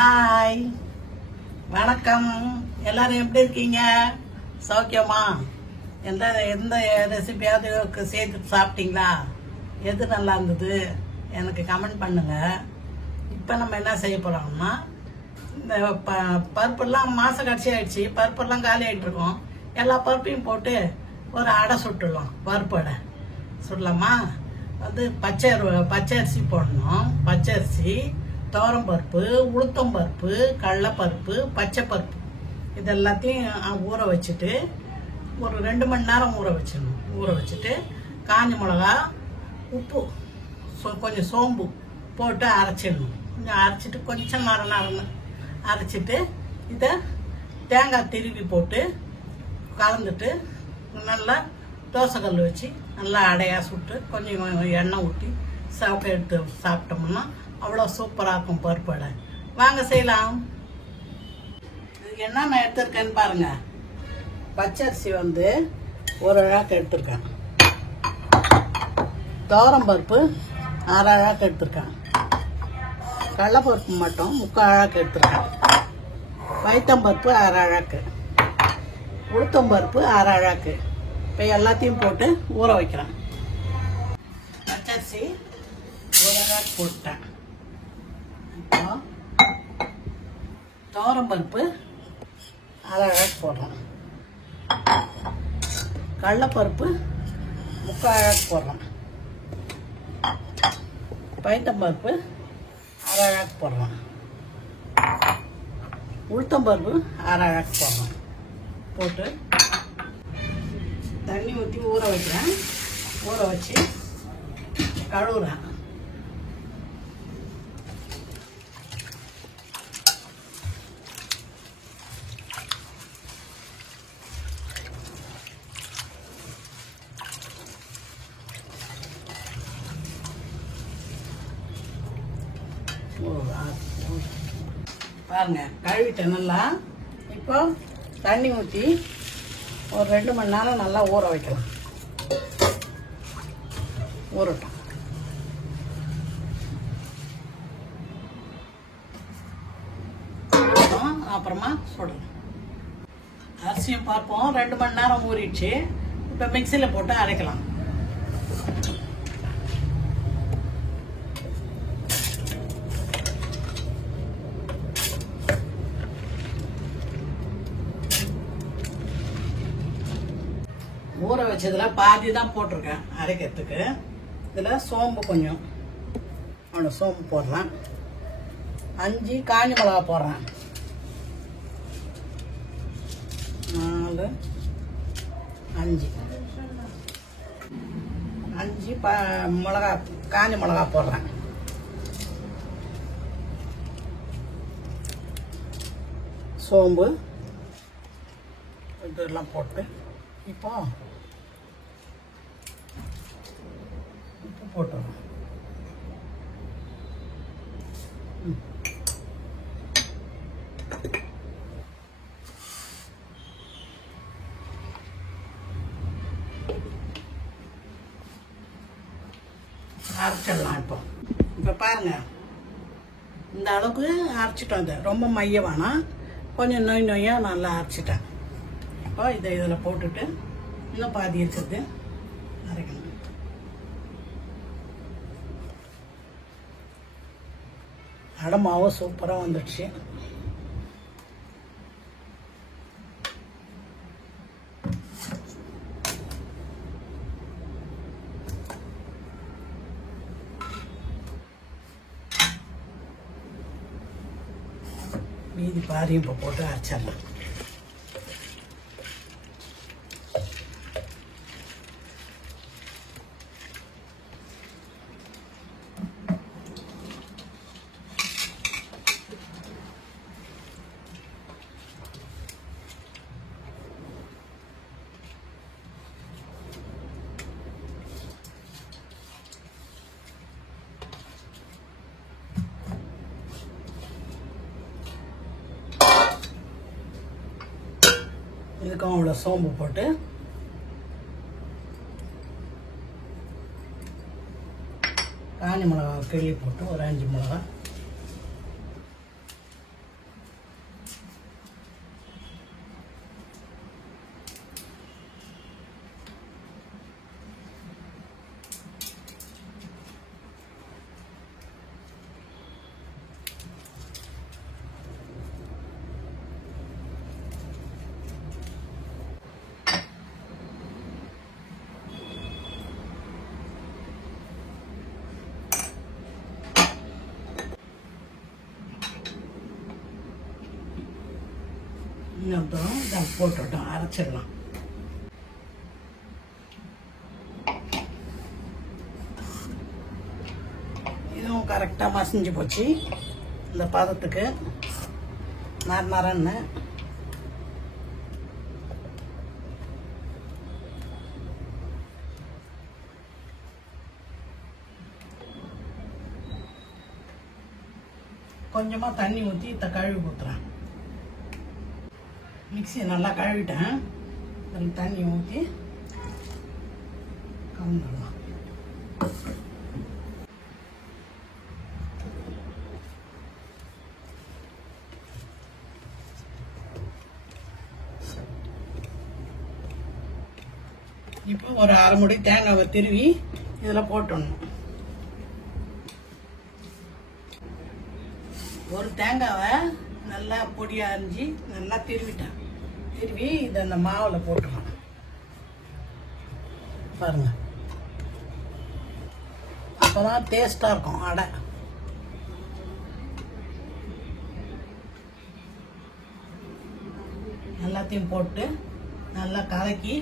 Hi, வணக்கம். எல்லாரும் எப்படி இருக்கீங்க? சௌக்கியமா? எந்த எந்த ரெசிபியாவது சேர்த்து சாப்பிட்டீங்களா? எது நல்லா இருந்தது எனக்கு கமெண்ட் பண்ணுங்க. இப்போ நம்ம என்ன செய்ய போறோம்னா, இந்த பருப்பெல்லாம் மாசம் கடைசி ஆயிடுச்சு, பருப்பெல்லாம் காலி ஆகிட்டு இருக்கோம். எல்லா பருப்பையும் போட்டு ஒரு அடை சுட்டுடலாம். பருப்பு அடை சுடலாமா? வந்து பச்சை அரிசி போடணும். பச்சை அரிசி, துவரம் பருப்பு, உளுத்தம் பருப்பு, கடலைப்பருப்பு, பச்சை பருப்பு இது எல்லாத்தையும் ஊற வச்சுட்டு ஒரு 2 மணி நேரம் ஊற வச்சிடணும். ஊற வச்சுட்டு காஞ்ச மிளகா, உப்பு, கொஞ்சம் சோம்பு போட்டு அரைச்சிடணும். கொஞ்சம் அரைச்சிட்டு கொஞ்சம் நரன்னு அரைச்சிட்டு இதை தேங்காய் திருவி போட்டு கலந்துட்டு நல்லா தோசைக்கல் வச்சு நல்லா அடையாக சுட்டு கொஞ்சம் எண்ணெய் ஊற்றி எடுத்து சாப்பிட்டோம்னா அவ்வளோ சூப்பராக இருக்கும் பருப்பு அடை. வாங்க செய்யலாம். இதுக்கு என்னென்ன எடுத்துருக்கேன்னு பாருங்க. பச்சரிசி வந்து ஒரு அழாக்கு எடுத்துருக்கேன். துவரம் பருப்பு அரை அழாக்கு எடுத்துருக்கேன். கடலைப்பருப்பு மட்டும் 3/4 அழாக்கு எடுத்துருக்கேன். பைத்தம்பருப்பு அரை அழாக்கு, உளுத்தம் பருப்பு அரை அழாக்கு. இப்போ எல்லாத்தையும் போட்டு ஊற வைக்கிறேன். பச்சரிசி ஒரு அழாக்கு போட்டேன். இப்போ துவரம் பருப்பு அரை அழாக்கு போடுறோம். கடலைப்பருப்பு 3/4 அழாக்கு போடுறோம். பைத்தம்பருப்பு அரை அழாக்கு போடுறோம். உளுத்தம் பருப்பு அரை அழாக்கு போடுறோம். போட்டு தண்ணி ஊற்றி ஊற வைக்கிறேன். ஊற வச்சு கழுவுறேன். பாருங்க, கழுவிட்டேன் நல்லா. இப்போ தண்ணி ஊற்றி ஒரு 2 மணி நேரம் நல்லா ஊற வைக்கலாம். ஊறட்டும். அப்புறமா சுடலாம். அரிசியும் பார்ப்போம் 2 மணி நேரம் ஊறிடுச்சு. இப்போ மிக்சியில் போட்டு அரைக்கலாம். ஊற வச்சதுல பாதி தான் போட்டிருக்கேன் அரைக்கிறதுக்கு. இதில் சோம்பு கொஞ்சம், அவ்வளோ சோம்பு போடுறேன். 5 காஞ்ச மிளகா போடுறேன். 4 5 மிளகா, காஞ்ச மிளகா போடுறேன். சோம்பு இதெல்லாம் போட்டு இப்போ உப்பு போட்டுறோம். அரைச்சிடலாம். இப்போ பாருங்க, இந்த அளவுக்கு அரைச்சிட்டோம். இது ரொம்ப மைய வேணாம், கொஞ்சம் நொய்யாக நல்லா அரைச்சிட்டேன். இப்போ இதை இதில் போட்டுட்டு இன்னும் பாதி இருக்குது அரைக்கணும். அடை மாவு சூப்பராக வந்துடுச்சு. மீதி பாதியும் இப்போ போட்டு அரைச்சிடலாம். இதுக்கும் அவ்வளோ சோம்பு போட்டு காஞ்ச மிளகா கிள்ளி போட்டு ஒரு 5 மிளகா இன்னும் இதை போட்டுட்டோம், அரைச்சிடலாம். இதுவும் கரெக்டாக மசிஞ்சு போச்சு. இந்த பதத்துக்கு நரன்னு கொஞ்சமாக தண்ணி ஊற்றி இதை கழுவி ஊற்றுறேன். மிக்சியை நல்லா கழுவிட்டேன். அதில் தண்ணி ஊற்றி கலந்துடலாம். இப்போ ஒரு அரை முடி தேங்காவை திருவி இதில் போட்டுடணும். ஒரு தேங்காவை நல்லா பொடியாக அரிஞ்சு நல்லா திருவிட்டேன். திருவி இதை அந்த மாவில் போட்டுருவோம். பாருங்க, அப்போதான் டேஸ்டாக இருக்கும் அடை. எல்லாத்தையும் போட்டு நல்லா கலக்கி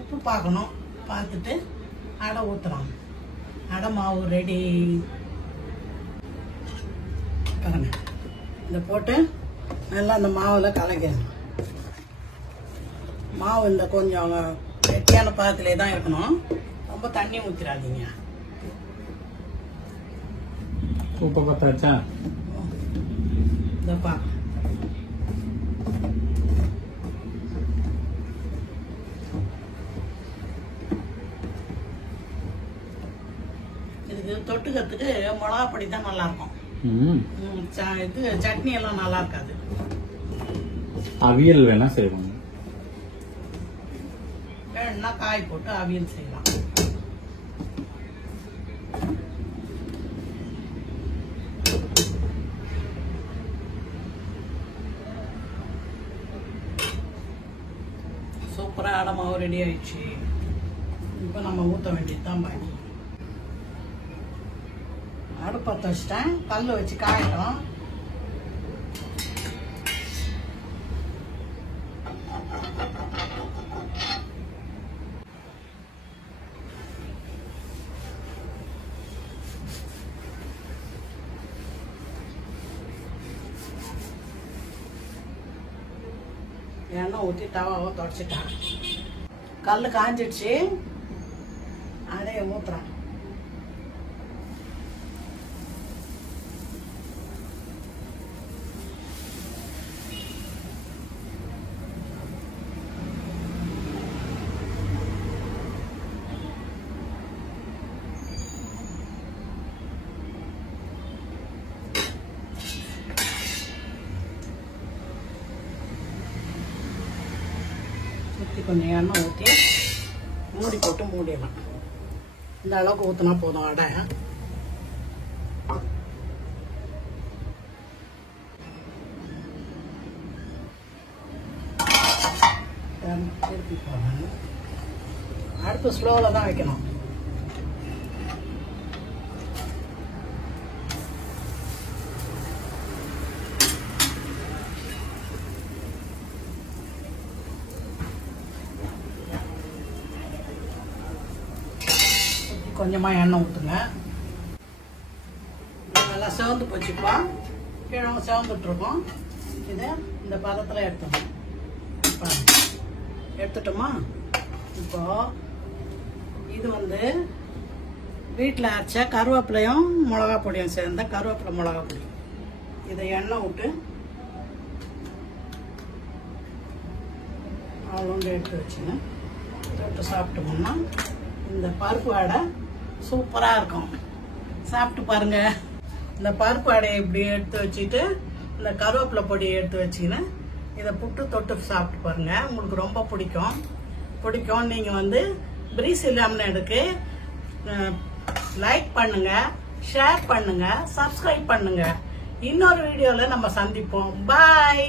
உப்பு பார்க்கணும், பார்த்துட்டு அடை ஊற்றுறோம். அடை மாவு ரெடி. பாருங்க, இதை போட்டு நல்லா அந்த மாவில் கலக்கணும். மாவு இந்த கொஞ்சம் கெட்டியான பாத்திலே தான் இருக்கணும், ரொம்ப தண்ணி ஊற்றிடாதீங்க. உப்பு பத்தாச்சா? இதப்பா இதுக்கு தொட்டுக்கிறதுக்கு மிளகா பொடி தான் நல்லா இருக்கும். இது சட்னி எல்லாம் நல்லா இருக்காது. அவியல் வேணா செய்வாங்க, வேணும்னா காய் போட்டு அவியல் செய்யலாம். சூப்பரா அடை மாவு ரெடி ஆயிடுச்சு. இப்போ நம்ம ஊற்ற வேண்டியதுதான் பாக்கி. அடுப்பத்தை வச்சுட்டேன், கல் வச்சு காயட்டும். எண்ணெய் ஊற்றி தவாவை தொடச்சிட்டேன். கல் காஞ்சிடுச்சு, அடைய ஊற்றுறேன். ஊற்றி கொஞ்சம் எண்ணெய் ஊற்றி மூடி போட்டு மூடிடலாம். இந்த அளவுக்கு ஊற்றினா போதும் அடை. திருப்பி போடணும். அடுப்பு ஸ்லோவில் தான் வைக்கணும். கொஞ்சமாக எண்ணெய் ஊற்றுங்க. நல்லா சிவந்து போச்சுப்பா, கிழங்கு சிவந்துட்ருக்கோம். இதை இந்த பதத்தில் எடுத்துடணும். எடுத்துட்டோமா? இப்போ இது வீட்டில் அரைச்ச கருவேப்பிலையும் மிளகா பொடியும் சேர்ந்த கருவேப்பிலை மிளகா பொடி. இதை எண்ணெய் விட்டு அவ்வளோண்டு எடுத்து வச்சுங்க. தொட்டு சாப்பிட்டோம்னா இந்த பருப்பு வடை சூப்பராக இருக்கும். சாப்பிட்டு பாருங்க. இந்த பருப்பு வடையை இப்படி எடுத்து வச்சுட்டு இந்த கருவேப்பிலை பொடியை எடுத்து வச்சுக்கின்னு இதை புட்டு தொட்டு சாப்பிட்டு பாருங்க. உங்களுக்கு ரொம்ப பிடிக்கும். நீங்கள் பிரீஸ் லெமனேடுக்கு லைக் பண்ணுங்க, ஷேர் பண்ணுங்க, சப்ஸ்கிரைப் பண்ணுங்க. இன்னொரு வீடியோவில் நம்ம சந்திப்போம். பாய்.